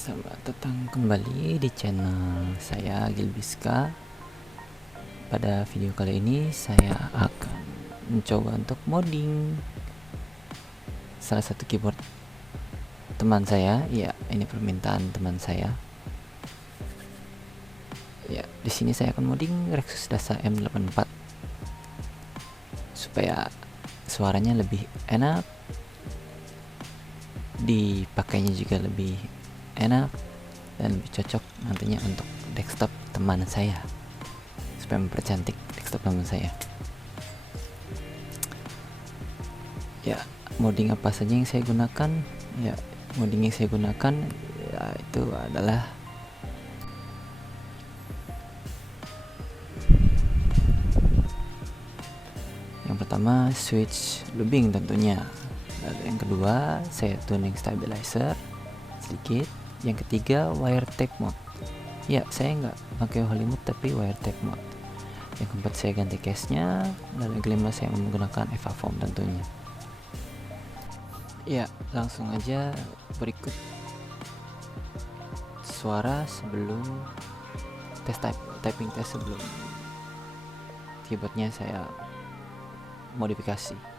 Selamat datang kembali di channel saya Gilbiska. Pada video kali ini saya akan mencoba untuk modding salah satu keyboard teman saya. Ya, ini permintaan teman saya. Ya, di sini saya akan modding Rexus Dasa M84 supaya suaranya lebih enak, dipakainya juga lebih enak dan lebih cocok nantinya untuk desktop teman saya, supaya mempercantik desktop teman saya. Ya, modding apa saja yang saya gunakan? Ya, modding yang saya gunakan ya, itu adalah yang pertama switch looping tentunya. Lalu yang kedua saya tuning stabilizer sedikit. Yang ketiga wiretape mode. Ya, saya nggak pakai holy mode tapi wiretape mode. Yang keempat saya ganti case nya. Lalu yang kelima saya menggunakan EVA foam tentunya. Ya, langsung aja berikut suara sebelum typing test sebelum keyboardnya saya modifikasi.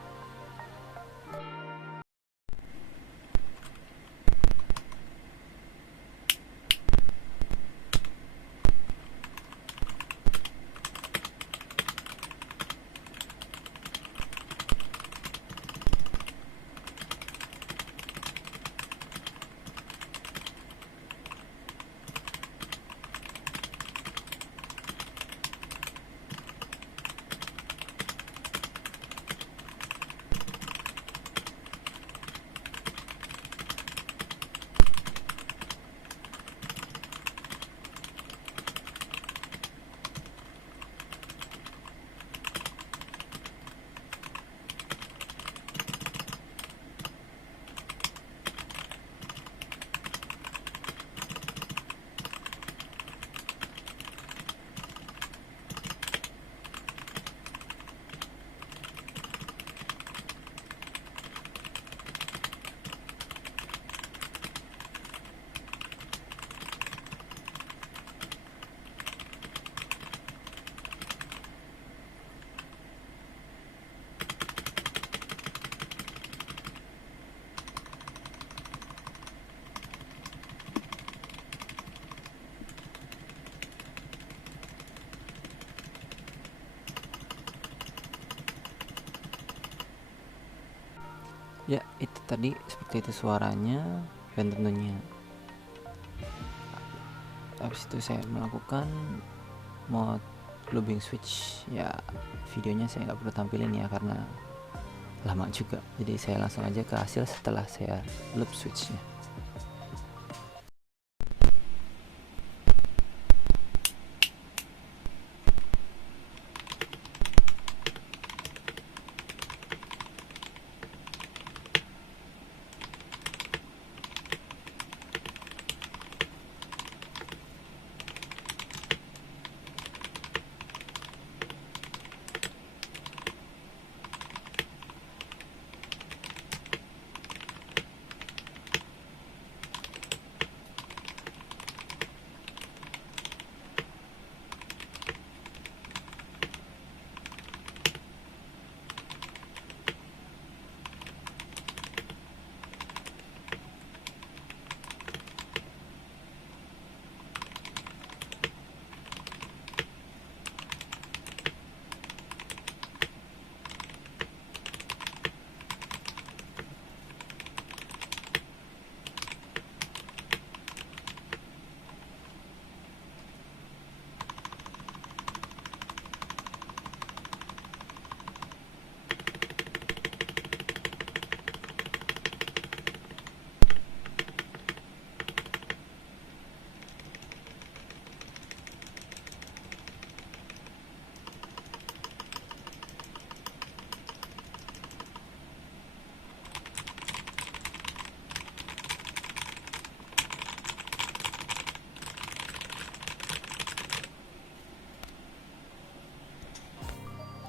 Ya, itu tadi seperti itu suaranya. Dan tentunya habis itu saya melakukan mode looping switch. Ya, videonya saya nggak perlu tampilin ya karena lama juga, jadi saya langsung aja ke hasil setelah saya loop switchnya.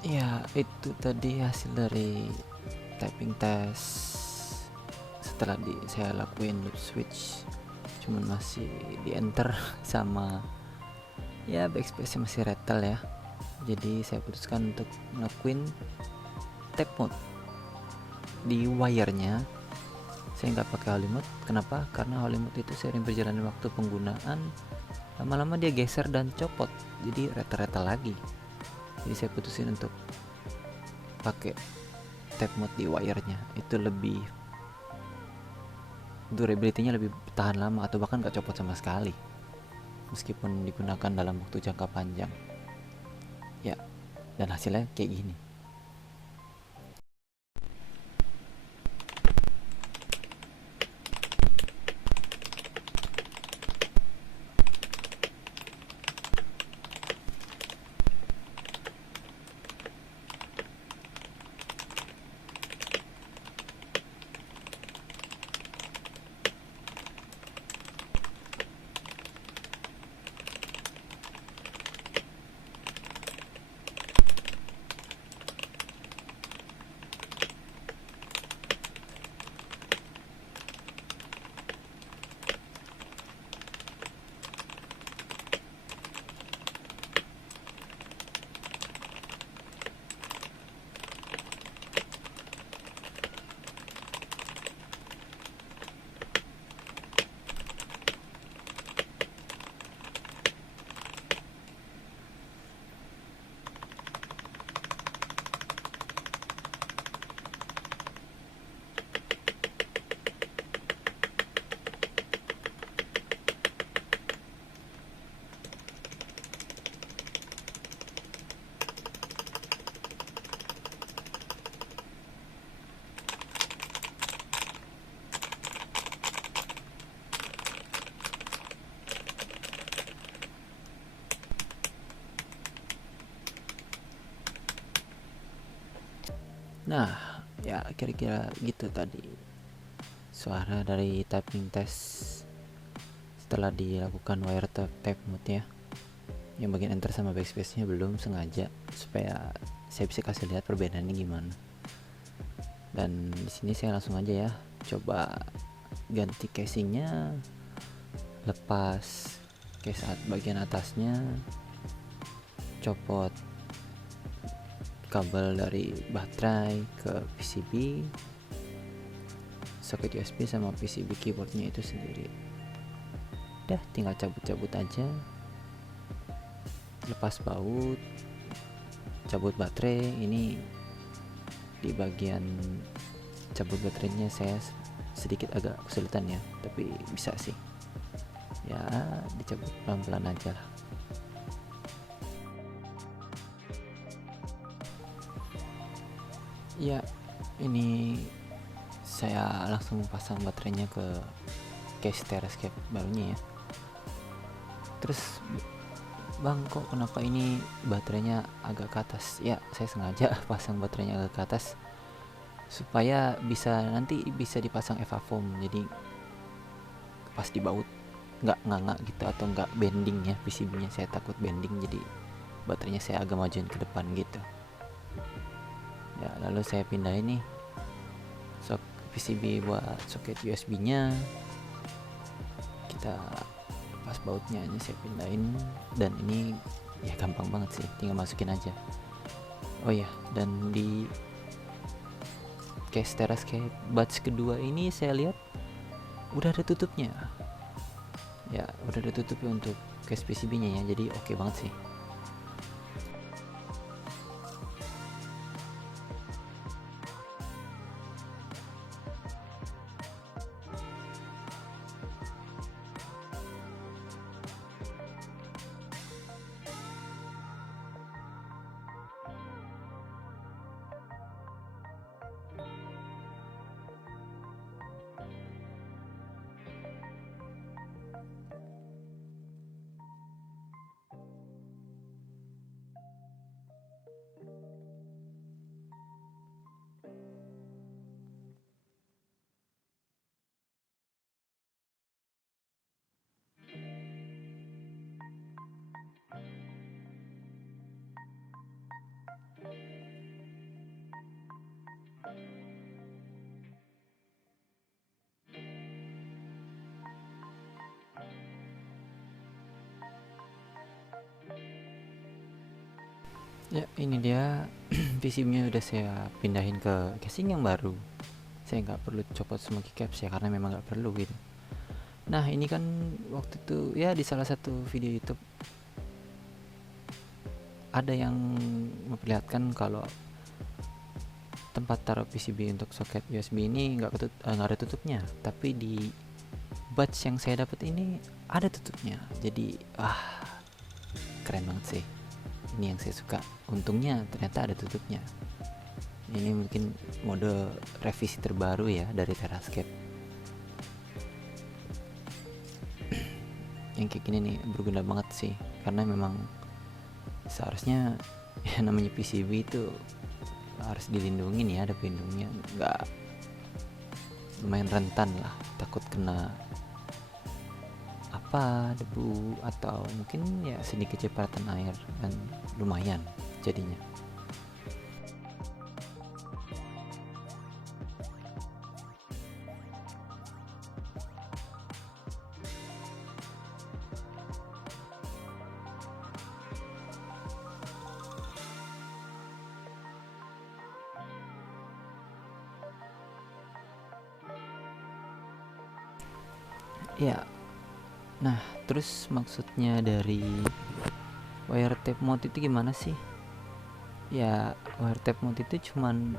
Ya, itu tadi hasil dari typing test setelah saya lakuin loop switch. cuman masih di enter sama ya backspace masih retell ya. Jadi saya putuskan untuk ngelakuin tap mode di wirenya. Saya nggak pakai holy mode. Kenapa? Karena holy mode itu sering berjalannya waktu penggunaan, lama-lama dia geser dan copot, jadi retell lagi. Jadi saya putusin untuk pakai tap mode di wirenya. Itu lebih durability-nya lebih tahan lama atau bahkan nggak copot sama sekali meskipun digunakan dalam waktu jangka panjang ya, dan hasilnya kayak gini. Nah, ya kira-kira gitu tadi suara dari typing test setelah dilakukan wire tap mode ya. Yang bagian enter sama backspace nya belum, sengaja supaya saya bisa kasih lihat perbedaannya gimana. Dan di sini saya langsung aja ya coba ganti casingnya, lepas case bagian atasnya, copot kabel dari baterai ke PCB, soket USB sama PCB keyboardnya itu sendiri. Udah tinggal cabut-cabut aja, lepas baut, cabut baterai. Ini di bagian cabut baterainya saya sedikit agak kesulitan ya, tapi bisa sih ya, dicabut pelan-pelan aja lah. Ya, ini saya langsung pasang baterainya ke case Terascape barunya ya. Terus, bang kok kenapa ini baterainya agak ke atas? Ya, saya sengaja pasang baterainya agak ke atas supaya nanti bisa dipasang EVA foam, jadi pas di baut nggak nganga gitu atau nggak bending ya PCB nya. Saya takut bending, jadi baterainya saya agak majuin ke depan gitu ya. Lalu saya pindahin nih PCB buat soket USB nya, kita lepas bautnya aja saya pindahin. Dan ini ya gampang banget sih, tinggal masukin aja. Oh ya, dan di case Terascape batch kedua ini saya lihat udah ada tutupnya ya, udah ada tutupnya untuk case PCB nya ya, jadi oke banget sih. Ya, ini dia PCB-nya udah saya pindahin ke casing yang baru. Saya nggak perlu copot semua keycaps ya, karena memang nggak perlu gitu. Nah, ini kan waktu itu ya di salah satu video YouTube ada yang memperlihatkan kalau tempat taruh PCB untuk soket USB ini nggak ada tutupnya, tapi di batch yang saya dapat ini ada tutupnya. Jadi keren banget sih, ini yang saya suka. Untungnya ternyata ada tutupnya. Ini mungkin mode revisi terbaru ya dari Terascape. Yang kayak gini nih berguna banget sih, karena memang seharusnya ya namanya PCB itu harus dilindungi ya, ada pelindungnya, nggak, lumayan rentan lah takut kena debu atau mungkin ya sedikit cepatan air, dan lumayan jadinya. Ya, nah terus maksudnya dari wire tape mode itu gimana sih? Ya, wire tape mode itu cuman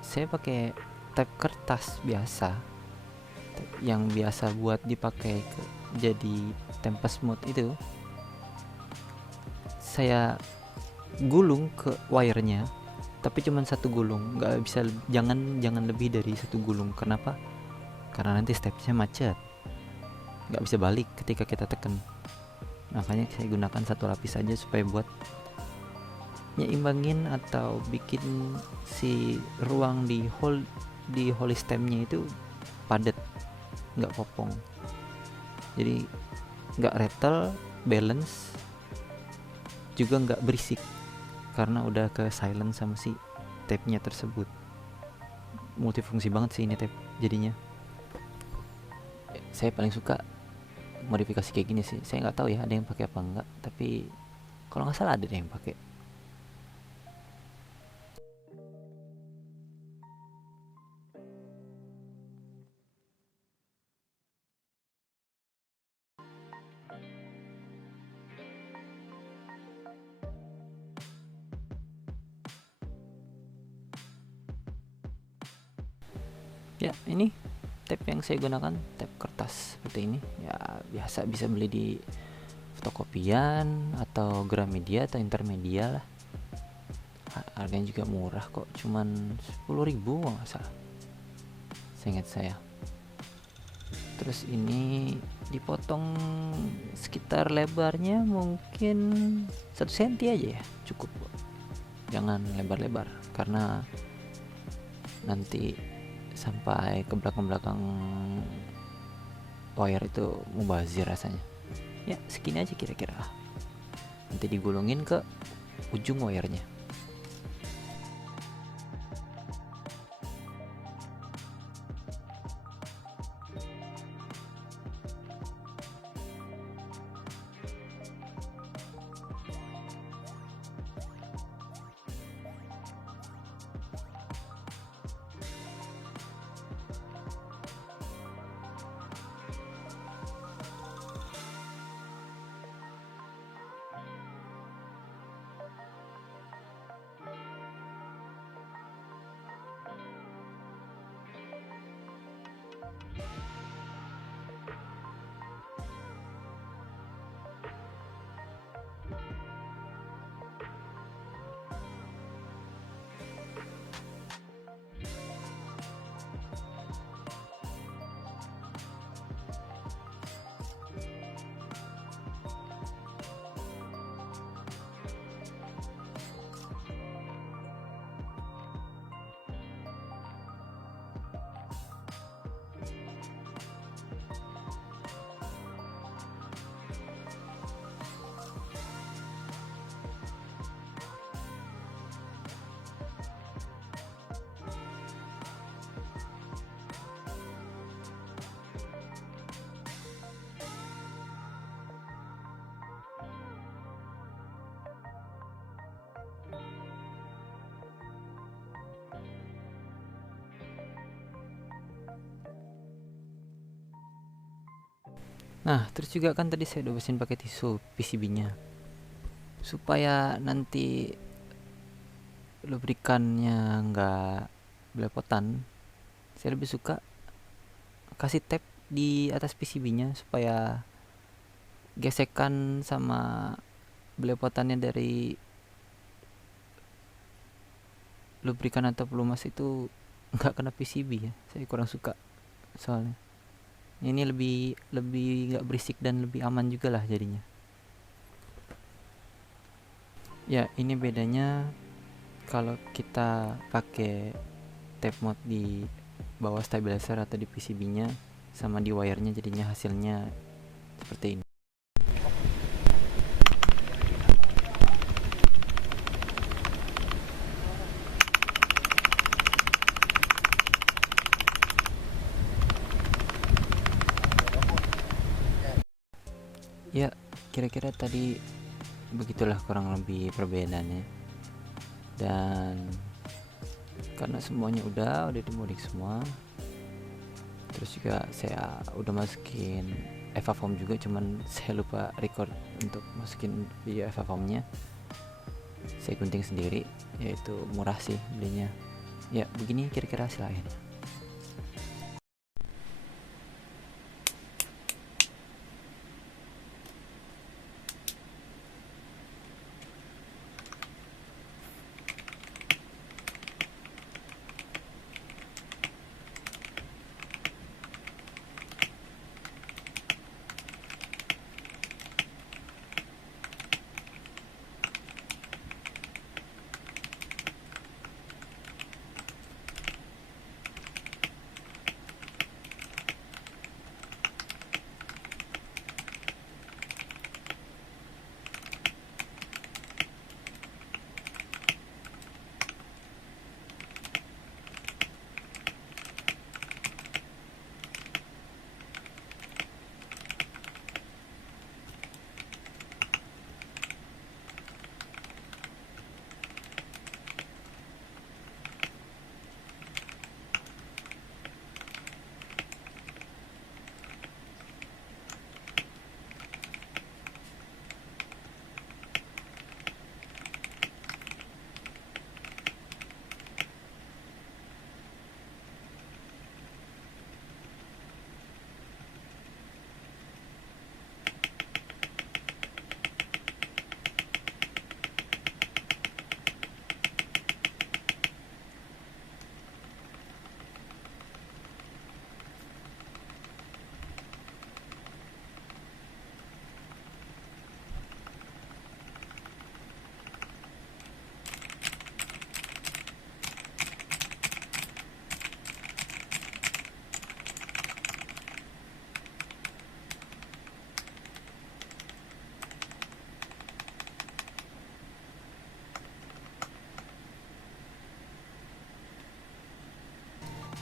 saya pakai tape kertas biasa, yang biasa buat dipakai jadi tempest mode itu. Saya gulung ke wirenya, tapi cuman satu gulung, nggak bisa, jangan lebih dari satu gulung. Kenapa? Karena nanti stepnya macet, nggak bisa balik ketika kita tekan. Makanya saya gunakan satu lapis saja supaya buat nyimbangin atau bikin si ruang di holy stemnya itu padat, nggak kopong, jadi nggak rattle, balance, juga nggak berisik karena udah ke silent sama si tape-nya tersebut. Multifungsi banget sih ini tape jadinya. Saya paling suka modifikasi kayak gini sih. Saya nggak tahu ya ada yang pakai apa enggak, tapi kalau nggak salah ada yang pakai. Ya, ini tape yang saya gunakan tape kertas seperti ini. Ya, biasa bisa beli di fotokopian atau Gramedia atau Intermedia lah. Harganya juga murah kok, cuman 10.000 kalau nggak salah, seingat saya. Terus ini dipotong sekitar lebarnya mungkin 1 cm aja ya, cukup. Jangan lebar-lebar karena nanti sampai ke belakang-belakang wire itu mubazir rasanya. Ya, segini aja kira-kira. Nanti digulungin ke ujung wirenya. Nah, terus juga kan tadi saya udah bersihin pakai tisu PCB-nya supaya nanti lubrikannya nggak belepotan. Saya lebih suka kasih tape di atas PCB-nya supaya gesekan sama belepotannya dari lubrikan atau pelumas itu nggak kena PCB ya. Saya kurang suka soalnya. Ini lebih nggak berisik dan lebih aman juga lah jadinya. Ya, ini bedanya kalau kita pakai tape mod di bawah stabilizer atau di PCB-nya sama di wire-nya, jadinya hasilnya seperti ini. Ya, kira-kira tadi begitulah kurang lebih perbedaannya. Dan karena semuanya udah dimodif semua, terus juga saya udah masukin Eva Foam juga, cuman saya lupa record untuk masukin video Eva Foamnya. Saya gunting sendiri, yaitu murah sih belinya. Ya, begini kira-kira hasil akhirnya.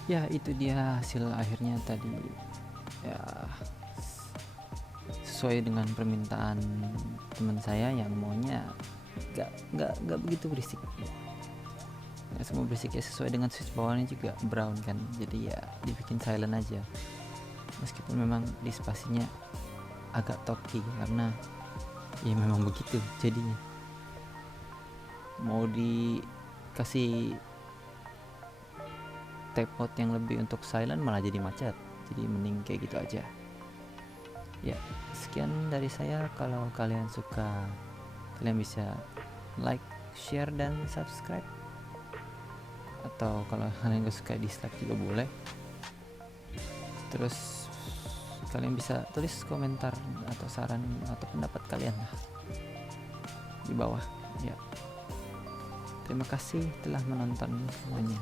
Ya, itu dia hasil akhirnya tadi. Ya, sesuai dengan permintaan teman saya yang maunya nggak begitu berisik. Nggak semua berisik ya, sesuai dengan switch bawahnya juga brown kan, jadi ya dibikin silent aja. Meskipun memang di spasinya agak talky karena ya memang begitu jadinya. Mau dikasih tape mod yang lebih untuk silent malah jadi macet, jadi mending kayak gitu aja. Ya, sekian dari saya. Kalau kalian suka, kalian bisa like, share, dan subscribe. Atau kalau kalian gak suka, dislike juga boleh. Terus kalian bisa tulis komentar atau saran atau pendapat kalian lah di bawah. Ya, terima kasih telah menonton semuanya.